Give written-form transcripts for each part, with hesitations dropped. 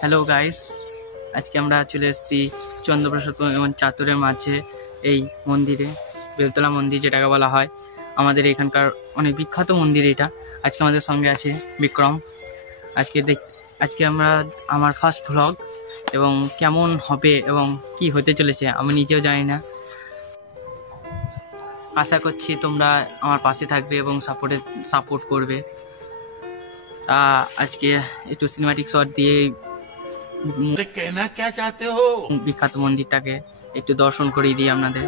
Hello guys, আজকে আমরা চলে এসেছি চন্দ্রপ্রসাদ এবং চাতুরের মাঝে এই মন্দিরে, বেলতলা মন্দির যেটাকে বলা হয়। আমাদের এখানকার অনেক বিখ্যাত মন্দির এটা। আজকে আমাদের সঙ্গে আছে বিক্রম। আজকে আমরা আমার ফার্স্ট ভ্লগ, এবং কেমন হবে এবং কি হতে চলেছে আমি নিজেও জানি না। আশা করছি তোমরা আমার পাশে থাকবে এবং সাপোর্ট করবে। আজকে একটু সিনেমাটিক শট দিয়ে कहना क्या चाहते हो? বিখ্যাত মন্দিরটাকে একটু দর্শন করিয়ে দিই আপনাদের।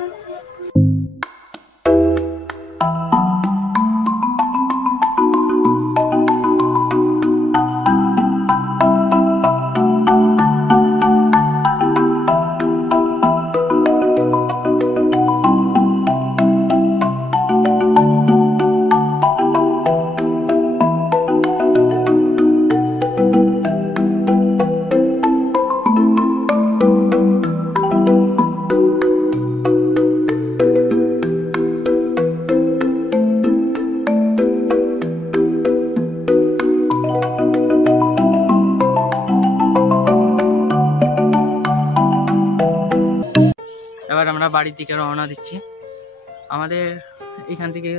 এবার আমরা বাড়ির দিকে রওনা দিচ্ছি। আমাদের এখান থেকে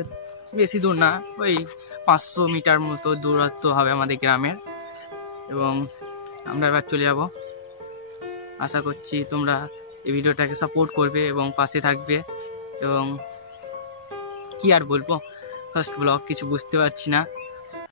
বেশি দূর না, ওই 500 মিটার মতো দূরত্ব হবে আমাদের গ্রামের, এবং আমরা এবার চলে যাব। আশা করছি তোমরা এই ভিডিওটাকে সাপোর্ট করবে এবং পাশে থাকবে। এবং কি আর বলবো, ফার্স্ট ব্লগ, কিছু বুঝতে পারছি না।